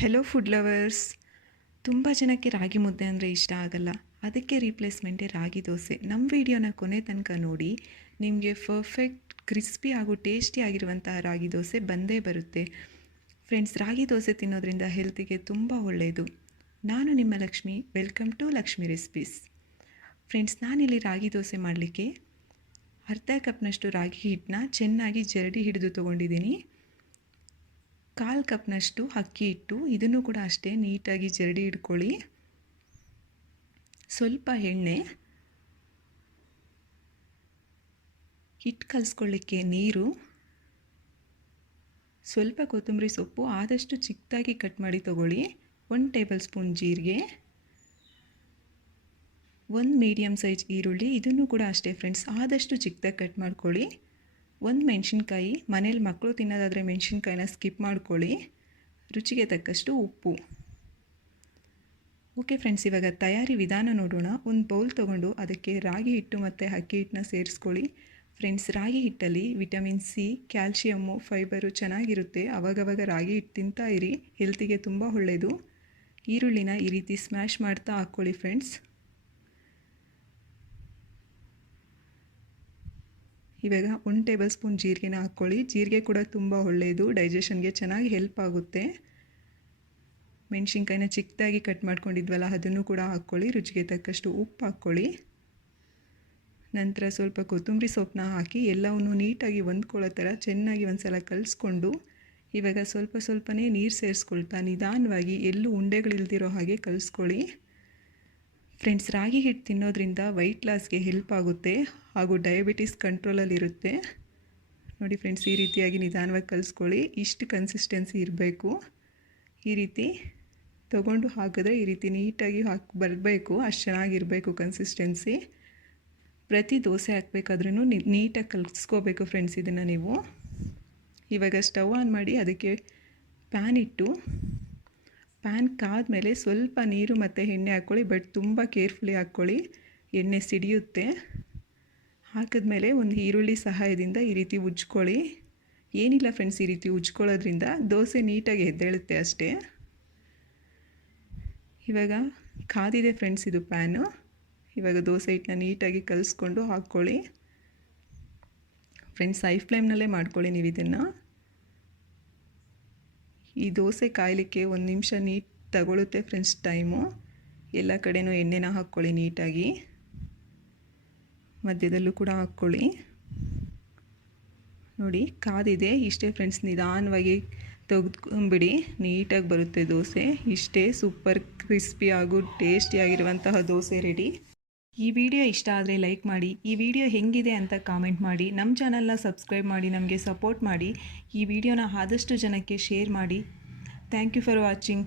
Hello food lovers. ತುಂಬ ಜನಕ್ಕೆ ರಾಗಿ ಮುದ್ದೆ ಅಂದರೆ ಇಷ್ಟ ಆಗಲ್ಲ. ಅದಕ್ಕೆ ರೀಪ್ಲೇಸ್ಮೆಂಟೇ ರಾಗಿ ದೋಸೆ. ನಮ್ಮ ವಿಡಿಯೋನ ಕೊನೆ ತನಕ ನೋಡಿ, ನಿಮಗೆ ಪರ್ಫೆಕ್ಟ್ ಕ್ರಿಸ್ಪಿ ಹಾಗೂ ಟೇಸ್ಟಿ ಆಗಿರುವಂತಹ ರಾಗಿ ದೋಸೆ ಬಂದೇ ಬರುತ್ತೆ. ಫ್ರೆಂಡ್ಸ್, ರಾಗಿ ದೋಸೆ ತಿನ್ನೋದ್ರಿಂದ ಹೆಲ್ತಿಗೆ ತುಂಬ ಒಳ್ಳೆಯದು. ನಾನು ನಿಮ್ಮ Lakshmi. Welcome to Lakshmi recipes. Friends, ನಾನಿಲ್ಲಿ ರಾಗಿ ದೋಸೆ ಮಾಡಲಿಕ್ಕೆ ಅರ್ಧ ಕಪ್ನಷ್ಟು ರಾಗಿ ಹಿಟ್ಟನ್ನ ಚೆನ್ನಾಗಿ ಜರಡಿ ಹಿಡಿದು ತೊಗೊಂಡಿದ್ದೀನಿ. 1/4 ಕಪ್ನಷ್ಟು ಅಕ್ಕಿ ಹಿಟ್ಟು, ಇದನ್ನು ಕೂಡ ಅಷ್ಟೇ ನೀಟಾಗಿ ಜರಡಿ ಇಟ್ಕೊಳ್ಳಿ. ಸ್ವಲ್ಪ ಎಣ್ಣೆ, ಹಿಟ್ಟು ಕಲಿಸ್ಕೊಳ್ಳಿಕ್ಕೆ ನೀರು, ಸ್ವಲ್ಪ ಕೊತ್ತಂಬರಿ ಸೊಪ್ಪು ಆದಷ್ಟು ಚಿಕ್ಕದಾಗಿ ಕಟ್ ಮಾಡಿ ತಗೊಳ್ಳಿ. 1 ಟೇಬಲ್ ಸ್ಪೂನ್ ಜೀರಿಗೆ, 1 ಮೀಡಿಯಮ್ ಸೈಜ್ ಈರುಳ್ಳಿ, ಇದನ್ನು ಕೂಡ ಅಷ್ಟೇ ಫ್ರೆಂಡ್ಸ್ ಆದಷ್ಟು ಚಿಕ್ಕದಾಗಿ ಕಟ್ ಮಾಡ್ಕೊಳ್ಳಿ. 1 ಮೆಣಸಿನ್ಕಾಯಿ, ಮನೇಲಿ ಮಕ್ಕಳು ತಿನ್ನೋದಾದರೆ ಮೆಣಸಿನ್ಕಾಯಿನ ಸ್ಕಿಪ್ ಮಾಡ್ಕೊಳ್ಳಿ. ರುಚಿಗೆ ತಕ್ಕಷ್ಟು ಉಪ್ಪು. ಓಕೆ ಫ್ರೆಂಡ್ಸ್, ಇವಾಗ ತಯಾರಿ ವಿಧಾನ ನೋಡೋಣ. ಒಂದು ಬೌಲ್ ತೊಗೊಂಡು ಅದಕ್ಕೆ ರಾಗಿ ಹಿಟ್ಟು ಮತ್ತು ಅಕ್ಕಿ ಹಿಟ್ಟನ್ನ ಸೇರಿಸ್ಕೊಳ್ಳಿ. ಫ್ರೆಂಡ್ಸ್, ರಾಗಿ ಹಿಟ್ಟಲ್ಲಿ ವಿಟಮಿನ್ ಸಿ, ಕ್ಯಾಲ್ಶಿಯಮ್ಮು, ಫೈಬರು ಚೆನ್ನಾಗಿರುತ್ತೆ. ಅವಾಗವಾಗ ರಾಗಿ ಹಿಟ್ಟು ತಿಂತಾ ಇರಿ, ಹೆಲ್ತಿಗೆ ತುಂಬ ಒಳ್ಳೆಯದು. ಈರುಳ್ಳಿನ ಈ ರೀತಿ ಸ್ಮ್ಯಾಶ್ ಮಾಡ್ತಾ ಹಾಕ್ಕೊಳ್ಳಿ ಫ್ರೆಂಡ್ಸ್. ಇವಾಗ 1 ಟೇಬಲ್ ಸ್ಪೂನ್ ಜೀರಿಗೆನ ಹಾಕ್ಕೊಳ್ಳಿ. ಜೀರಿಗೆ ಕೂಡ ತುಂಬ ಒಳ್ಳೆಯದು, ಡೈಜೆಷನ್ಗೆ ಚೆನ್ನಾಗಿ ಹೆಲ್ಪ್ ಆಗುತ್ತೆ. ಮೆಣಸಿನ್ಕಾಯಿನ ಚಿಕ್ಕದಾಗಿ ಕಟ್ ಮಾಡ್ಕೊಂಡಿದ್ವಲ್ಲ, ಅದನ್ನು ಕೂಡ ಹಾಕ್ಕೊಳ್ಳಿ. ರುಚಿಗೆ ತಕ್ಕಷ್ಟು ಉಪ್ಪು ಹಾಕ್ಕೊಳ್ಳಿ. ನಂತರ ಸ್ವಲ್ಪ ಕೊತ್ತಂಬರಿ ಸೊಪ್ಪನ್ನ ಹಾಕಿ ಎಲ್ಲವನ್ನು ನೀಟಾಗಿ ಹೊಂದ್ಕೊಳ್ಳೋ ಥರ ಚೆನ್ನಾಗಿ ಒಂದು ಸಲ ಕಲಿಸ್ಕೊಂಡು, ಇವಾಗ ಸ್ವಲ್ಪನೇ ನೀರು ಸೇರಿಸ್ಕೊಳ್ತಾ ನಿಧಾನವಾಗಿ ಎಲ್ಲೂ ಉಂಡೆಗಳಿಲ್ದಿರೋ ಹಾಗೆ ಕಲಿಸ್ಕೊಳ್ಳಿ. ಫ್ರೆಂಡ್ಸ್, ರಾಗಿ ಹಿಟ್ಟು ತಿನ್ನೋದ್ರಿಂದ ವೆಯ್ಟ್ ಲಾಸ್ಗೆ ಹೆಲ್ಪ್ ಆಗುತ್ತೆ ಹಾಗೂ ಡಯಾಬಿಟಿಸ್ ಕಂಟ್ರೋಲಲ್ಲಿರುತ್ತೆ. ನೋಡಿ ಫ್ರೆಂಡ್ಸ್, ಈ ರೀತಿಯಾಗಿ ನಿಧಾನವಾಗಿ ಕಲಿಸ್ಕೊಳ್ಳಿ. ಇಷ್ಟು ಕನ್ಸಿಸ್ಟೆನ್ಸಿ ಇರಬೇಕು. ಈ ರೀತಿ ತೊಗೊಂಡು ಹಾಕಿದ್ರೆ ಈ ರೀತಿ ನೀಟಾಗಿ ಬರಬೇಕು. ಅಷ್ಟು ಚೆನ್ನಾಗಿರಬೇಕು ಕನ್ಸಿಸ್ಟೆನ್ಸಿ. ಪ್ರತಿ ದೋಸೆ ಹಾಕಬೇಕಾದ್ರೂ ನೀಟಾಗಿ ಕಲಿಸ್ಕೋಬೇಕು ಫ್ರೆಂಡ್ಸ್ ಇದನ್ನು ನೀವು. ಇವಾಗ ಸ್ಟವ್ ಆನ್ ಮಾಡಿ ಅದಕ್ಕೆ ಪ್ಯಾನ್ ಇಟ್ಟು, ಪ್ಯಾನ್ ಕಾದ್ಮೇಲೆ ಸ್ವಲ್ಪ ನೀರು ಮತ್ತು ಎಣ್ಣೆ ಹಾಕ್ಕೊಳ್ಳಿ. ಬಟ್ ತುಂಬ ಕೇರ್ಫುಲಿ ಹಾಕ್ಕೊಳ್ಳಿ, ಎಣ್ಣೆ ಸಿಡಿಯುತ್ತೆ. ಹಾಕಿದ್ಮೇಲೆ ಒಂದು ಈರುಳ್ಳಿ ಸಹಾಯದಿಂದ ಈ ರೀತಿ ಉಜ್ಕೊಳ್ಳಿ. ಏನಿಲ್ಲ ಫ್ರೆಂಡ್ಸ್, ಈ ರೀತಿ ಉಜ್ಕೊಳ್ಳೋದ್ರಿಂದ ದೋಸೆ ನೀಟಾಗಿ ಎದ್ದೇಳುತ್ತೆ ಅಷ್ಟೇ. ಇವಾಗ ಕಾದಿದೆ ಫ್ರೆಂಡ್ಸ್ ಇದು ಪ್ಯಾನು. ಇವಾಗ ದೋಸೆ ಹಿಟ್ಟನ್ನ ನೀಟಾಗಿ ಕಲಿಸ್ಕೊಂಡು ಹಾಕ್ಕೊಳ್ಳಿ. ಫ್ರೆಂಡ್ಸ್, ಹೈ ಫ್ಲೇಮ್ನಲ್ಲೇ ಮಾಡ್ಕೊಳ್ಳಿ ನೀವು ಇದನ್ನು. ಈ ದೋಸೆ ಕಾಯಲಿಕ್ಕೆ 1 ನಿಮಿಷ ನೀಟ್ ತಗೊಳುತ್ತೆ ಫ್ರೆಂಡ್ಸ್ ಟೈಮು. ಎಲ್ಲ ಕಡೆನೂ ಎಣ್ಣೆನ ಹಾಕ್ಕೊಳ್ಳಿ ನೀಟಾಗಿ. ಮಧ್ಯದಲ್ಲೂ ಕೂಡ ಹಾಕ್ಕೊಳ್ಳಿ. ನೋಡಿ ಕಾದಿದೆ. ಇಷ್ಟೇ ಫ್ರೆಂಡ್ಸ್, ನಿಧಾನವಾಗಿ ತೆಗೆದುಕೊಂಬಿಡಿ, ನೀಟಾಗಿ ಬರುತ್ತೆ ದೋಸೆ. ಇಷ್ಟೇ ಸೂಪರ್ ಕ್ರಿಸ್ಪಿ ಹಾಗೂ ಟೇಸ್ಟಿಯಾಗಿರುವಂತಹ ದೋಸೆ ರೆಡಿ. ಈ ವಿಡಿಯೋ ಇಷ್ಟ ಆದರೆ ಲೈಕ್ ಮಾಡಿ. ಈ ವಿಡಿಯೋ ಹೆಂಗಿದೆ ಅಂತ ಕಾಮೆಂಟ್ ಮಾಡಿ. ನಮ್ಮ ಚಾನಲ್ನ ಸಬ್ಸ್ಕ್ರೈಬ್ ಮಾಡಿ ನಮಗೆ ಸಪೋರ್ಟ್ ಮಾಡಿ. ಈ ವಿಡಿಯೋನ ಆದಷ್ಟು ಜನಕ್ಕೆ ಶೇರ್ ಮಾಡಿ. Thank you for watching.